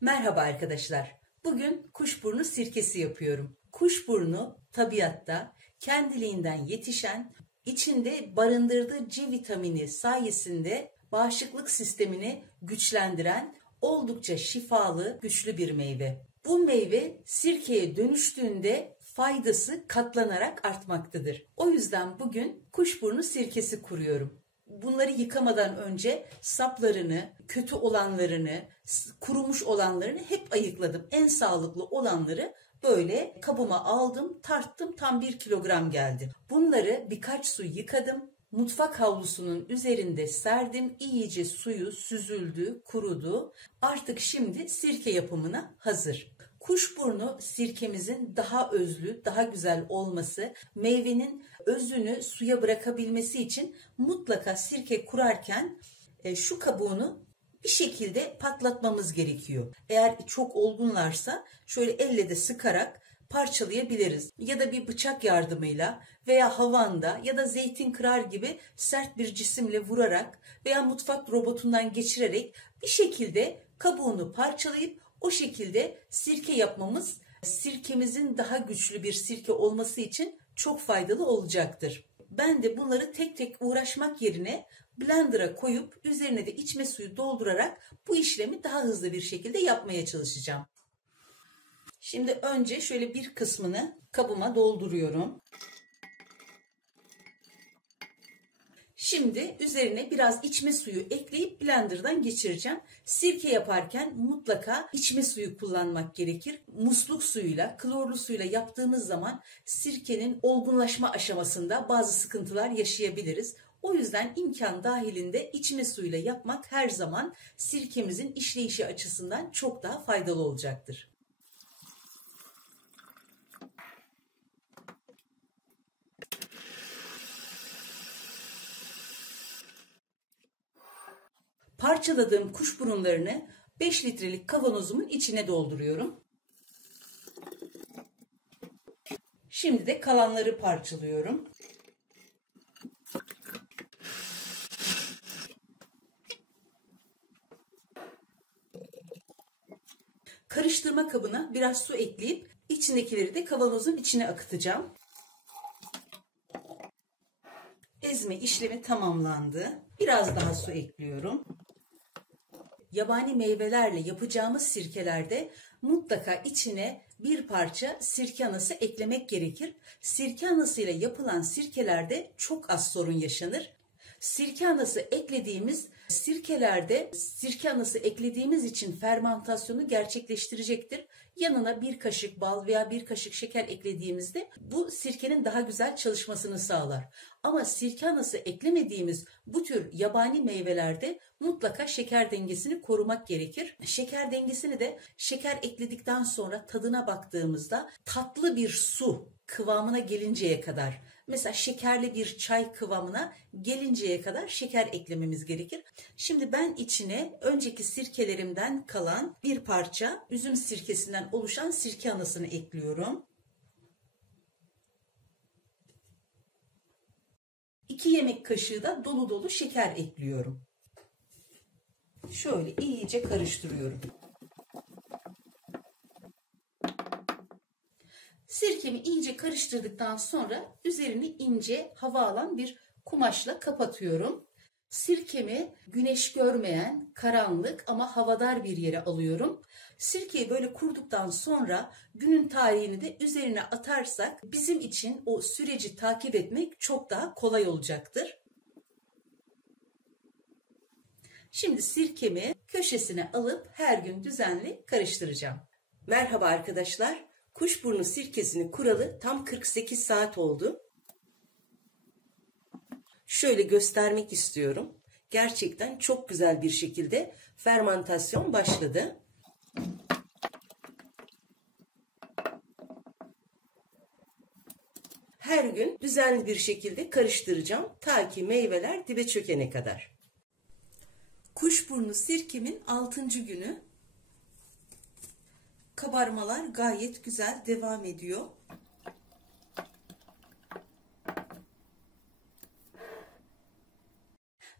Merhaba arkadaşlar. Bugün kuşburnu sirkesi yapıyorum. Kuşburnu tabiatta kendiliğinden yetişen, içinde barındırdığı C vitamini sayesinde bağışıklık sistemini güçlendiren oldukça şifalı, güçlü bir meyve. Bu meyve sirkeye dönüştüğünde faydası katlanarak artmaktadır. O yüzden bugün kuşburnu sirkesi kuruyorum. Bunları yıkamadan önce saplarını, kötü olanlarını, kurumuş olanlarını hep ayıkladım. En sağlıklı olanları böyle kabıma aldım, tarttım, tam 1 kilogram geldi. Bunları birkaç su yıkadım. Mutfak havlusunun üzerinde serdim. İyice suyu süzüldü, kurudu. Artık şimdi sirke yapımına hazır. Kuşburnu sirkemizin daha özlü, daha güzel olması, meyvenin özünü suya bırakabilmesi için mutlaka sirke kurarken şu kabuğunu bir şekilde patlatmamız gerekiyor. Eğer çok olgunlarsa şöyle elle de sıkarak parçalayabiliriz. Ya da bir bıçak yardımıyla veya havanda ya da zeytin kırar gibi sert bir cisimle vurarak veya mutfak robotundan geçirerek bir şekilde kabuğunu parçalayıp o şekilde sirke yapmamız sirkemizin daha güçlü bir sirke olması için çok faydalı olacaktır. Ben de bunları tek tek uğraşmak yerine blender'a koyup üzerine de içme suyu doldurarak bu işlemi daha hızlı bir şekilde yapmaya çalışacağım. Şimdi önce şöyle bir kısmını kabıma dolduruyorum. Şimdi üzerine biraz içme suyu ekleyip blenderdan geçireceğim. Sirke yaparken mutlaka içme suyu kullanmak gerekir. Musluk suyuyla, klorlu suyla yaptığımız zaman sirkenin olgunlaşma aşamasında bazı sıkıntılar yaşayabiliriz. O yüzden imkan dahilinde içme suyuyla yapmak her zaman sirkemizin işleyişi açısından çok daha faydalı olacaktır. Parçaladığım kuşburunlarını 5 litrelik kavanozumun içine dolduruyorum. Şimdi de kalanları parçalıyorum. Karıştırma kabına biraz su ekleyip içindekileri de kavanozun içine akıtacağım. Ezme işlemi tamamlandı. Biraz daha su ekliyorum. Yabani meyvelerle yapacağımız sirkelerde mutlaka içine bir parça sirke anası eklemek gerekir. Sirke anası ile yapılan sirkelerde çok az sorun yaşanır. Sirke anası eklediğimiz sirkelerde sirke anası eklediğimiz için fermentasyonu gerçekleştirecektir. Yanına bir kaşık bal veya bir kaşık şeker eklediğimizde bu sirkenin daha güzel çalışmasını sağlar. Ama sirke anası eklemediğimiz bu tür yabani meyvelerde mutlaka şeker dengesini korumak gerekir. Şeker dengesini de şeker ekledikten sonra tadına baktığımızda tatlı bir su kıvamına gelinceye kadar, mesela şekerli bir çay kıvamına gelinceye kadar şeker eklememiz gerekir. Şimdi ben içine önceki sirkelerimden kalan bir parça üzüm sirkesinden oluşan sirke anasını ekliyorum. 2 yemek kaşığı da dolu dolu şeker ekliyorum. Şöyle iyice karıştırıyorum. Sirkemi iyice karıştırdıktan sonra üzerini ince hava alan bir kumaşla kapatıyorum. Sirkemi güneş görmeyen, karanlık ama havadar bir yere alıyorum. Sirkeyi böyle kurduktan sonra günün tarihini de üzerine atarsak bizim için o süreci takip etmek çok daha kolay olacaktır. Şimdi sirkemi köşesine alıp her gün düzenli karıştıracağım. Merhaba arkadaşlar. Kuşburnu sirkesini kuralı tam 48 saat oldu. Şöyle göstermek istiyorum. Gerçekten çok güzel bir şekilde fermentasyon başladı. Her gün düzenli bir şekilde karıştıracağım ta ki meyveler dibe çökene kadar. Kuşburnu sirkemin 6. günü. Kabarmalar gayet güzel devam ediyor.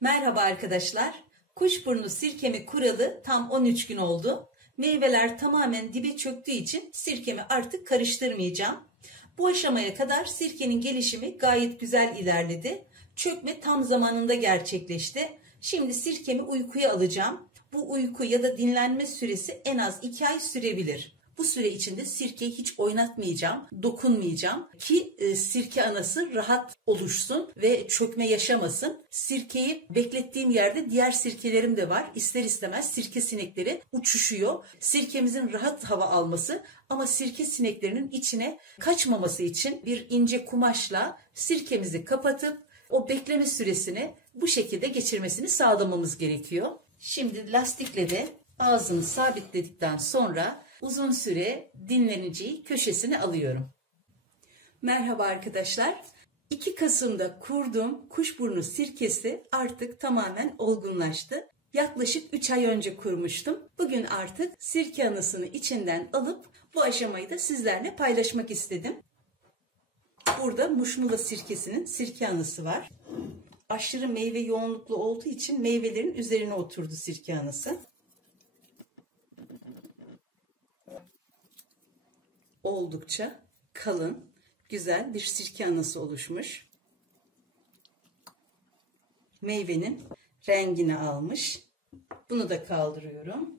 Merhaba arkadaşlar. Kuşburnu sirkemi kuralı tam 13 gün oldu. Meyveler tamamen dibe çöktüğü için sirkemi artık karıştırmayacağım. Bu aşamaya kadar sirkenin gelişimi gayet güzel ilerledi. Çökme tam zamanında gerçekleşti. Şimdi sirkemi uykuya alacağım. Bu uyku ya da dinlenme süresi en az 2 ay sürebilir. Bu süre içinde sirkeyi hiç oynatmayacağım, dokunmayacağım ki sirke anası rahat oluşsun ve çökme yaşamasın. Sirkeyi beklettiğim yerde diğer sirkelerim de var. İster istemez sirke sinekleri uçuşuyor. Sirkemizin rahat hava alması ama sirke sineklerinin içine kaçmaması için bir ince kumaşla sirkemizi kapatıp o bekleme süresini bu şekilde geçirmesini sağlamamız gerekiyor. Şimdi lastikle de ağzını sabitledikten sonra uzun süre dinleneceği köşesine alıyorum. Merhaba arkadaşlar. 2 Kasım'da kurduğum kuşburnu sirkesi artık tamamen olgunlaştı. Yaklaşık 3 ay önce kurmuştum. Bugün artık sirke anısını içinden alıp bu aşamayı da sizlerle paylaşmak istedim. Burada muşmula sirkesinin sirke anısı var. Aşırı meyve yoğunluklu olduğu için meyvelerin üzerine oturdu sirke anısı. Oldukça kalın, güzel bir sirke anası oluşmuş. Meyvenin rengini almış. Bunu da kaldırıyorum.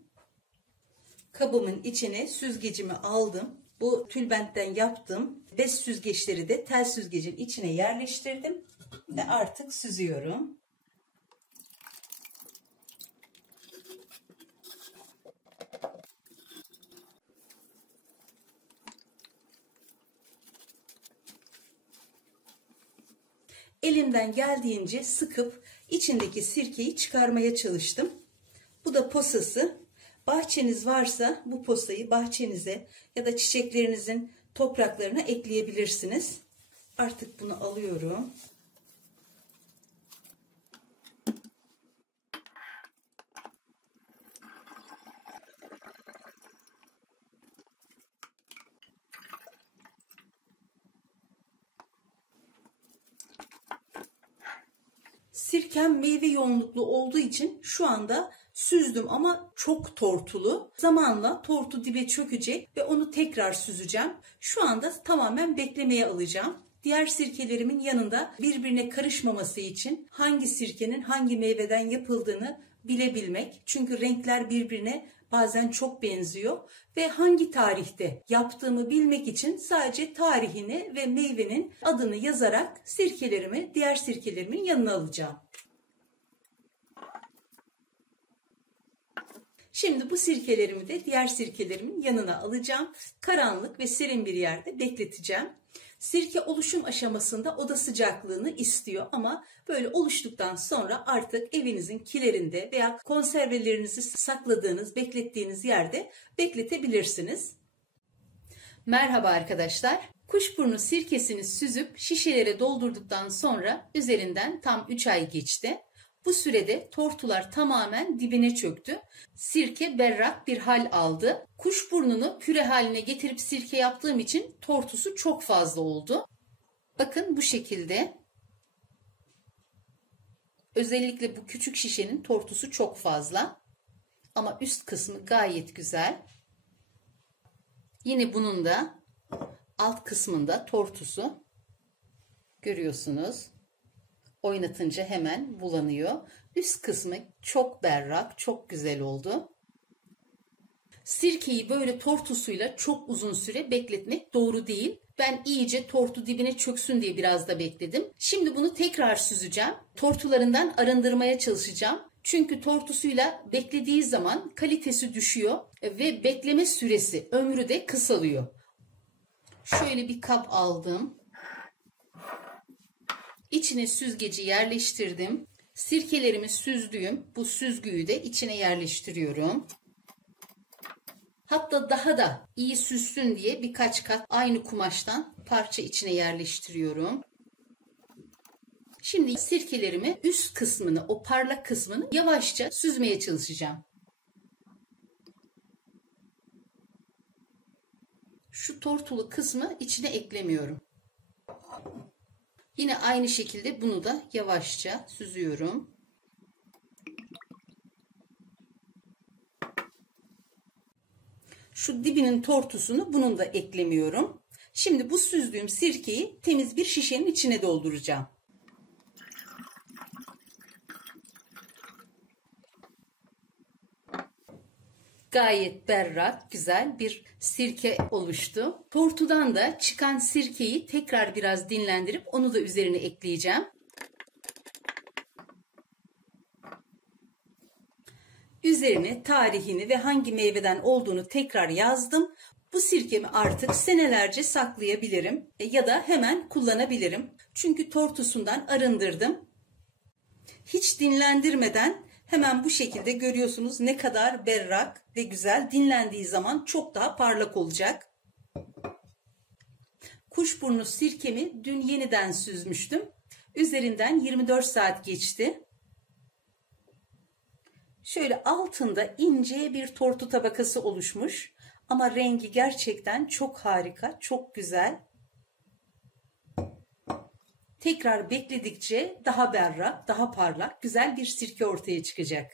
Kabımın içine süzgecimi aldım. Bu tülbentten yaptığım bez süzgeçleri de tel süzgecin içine yerleştirdim ve artık süzüyorum. Elimden geldiğince sıkıp içindeki sirkeyi çıkarmaya çalıştım. Bu da posası. Bahçeniz varsa bu posayı bahçenize ya da çiçeklerinizin topraklarına ekleyebilirsiniz. Artık bunu alıyorum. Sirkem meyve yoğunluklu olduğu için şu anda süzdüm ama çok tortulu. Zamanla tortu dibe çökecek ve onu tekrar süzeceğim. Şu anda tamamen beklemeye alacağım. Diğer sirkelerimin yanında birbirine karışmaması için hangi sirkenin hangi meyveden yapıldığını bilebilmek. Çünkü renkler birbirine bazen çok benziyor ve hangi tarihte yaptığımı bilmek için sadece tarihini ve meyvenin adını yazarak sirkelerimi diğer sirkelerimin yanına alacağım. Şimdi bu sirkelerimi de diğer sirkelerimin yanına alacağım. Karanlık ve serin bir yerde bekleteceğim. Sirke oluşum aşamasında oda sıcaklığını istiyor ama böyle oluştuktan sonra artık evinizin kilerinde veya konservelerinizi sakladığınız, beklettiğiniz yerde bekletebilirsiniz. Merhaba arkadaşlar. Kuşburnu sirkesini süzüp şişelere doldurduktan sonra üzerinden tam 3 ay geçti. Bu sürede tortular tamamen dibine çöktü. Sirke berrak bir hal aldı. Kuşburnunu püre haline getirip sirke yaptığım için tortusu çok fazla oldu. Bakın bu şekilde. Özellikle bu küçük şişenin tortusu çok fazla. Ama üst kısmı gayet güzel. Yine bunun da alt kısmında tortusu görüyorsunuz. Oynatınca hemen bulanıyor. Üst kısmı çok berrak, çok güzel oldu. Sirkeyi böyle tortusuyla çok uzun süre bekletmek doğru değil. Ben iyice tortu dibine çöksün diye biraz da bekledim. Şimdi bunu tekrar süzeceğim. Tortularından arındırmaya çalışacağım. Çünkü tortusuyla beklediği zaman kalitesi düşüyor ve bekleme süresi, ömrü de kısalıyor. Şöyle bir kap aldım. İçine süzgeci yerleştirdim. Sirkelerimi süzdüğüm bu süzgüyü de içine yerleştiriyorum. Hatta daha da iyi süssün diye birkaç kat aynı kumaştan parça içine yerleştiriyorum. Şimdi sirkelerimi üst kısmını, o parlak kısmını yavaşça süzmeye çalışacağım. Şu tortulu kısmı içine eklemiyorum. Yine aynı şekilde bunu da yavaşça süzüyorum. Şu dibinin tortusunu bunun da eklemiyorum. Şimdi bu süzdüğüm sirkeyi temiz bir şişenin içine dolduracağım. Gayet berrak, güzel bir sirke oluştu. Tortudan da çıkan sirkeyi tekrar biraz dinlendirip onu da üzerine ekleyeceğim. Üzerine tarihini ve hangi meyveden olduğunu tekrar yazdım. Bu sirkemi artık senelerce saklayabilirim ya da hemen kullanabilirim. Çünkü tortusundan arındırdım. Hiç dinlendirmeden hemen bu şekilde görüyorsunuz ne kadar berrak ve güzel. Dinlendiği zaman çok daha parlak olacak. Kuşburnu sirkemi dün yeniden süzmüştüm. Üzerinden 24 saat geçti. Şöyle altında ince bir tortu tabakası oluşmuş. Ama rengi gerçekten çok harika, çok güzel. Tekrar bekledikçe daha berrak, daha parlak, güzel bir sirke ortaya çıkacak.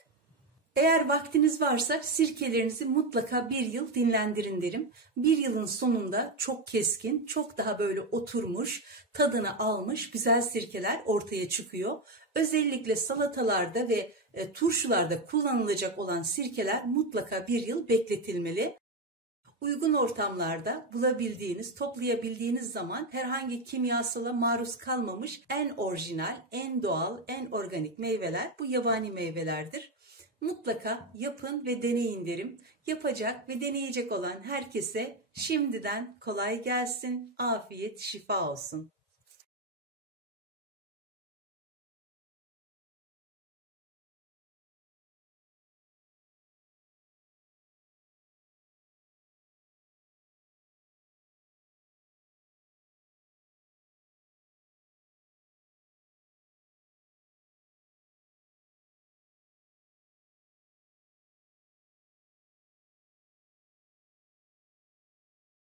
Eğer vaktiniz varsa sirkelerinizi mutlaka bir yıl dinlendirin derim. Bir yılın sonunda çok keskin, çok daha böyle oturmuş, tadını almış güzel sirkeler ortaya çıkıyor. Özellikle salatalarda ve turşularda kullanılacak olan sirkeler mutlaka bir yıl bekletilmeli. Uygun ortamlarda bulabildiğiniz, toplayabildiğiniz zaman herhangi kimyasala maruz kalmamış en orijinal, en doğal, en organik meyveler bu yabani meyvelerdir. Mutlaka yapın ve deneyin derim. Yapacak ve deneyecek olan herkese şimdiden kolay gelsin, afiyet, şifa olsun.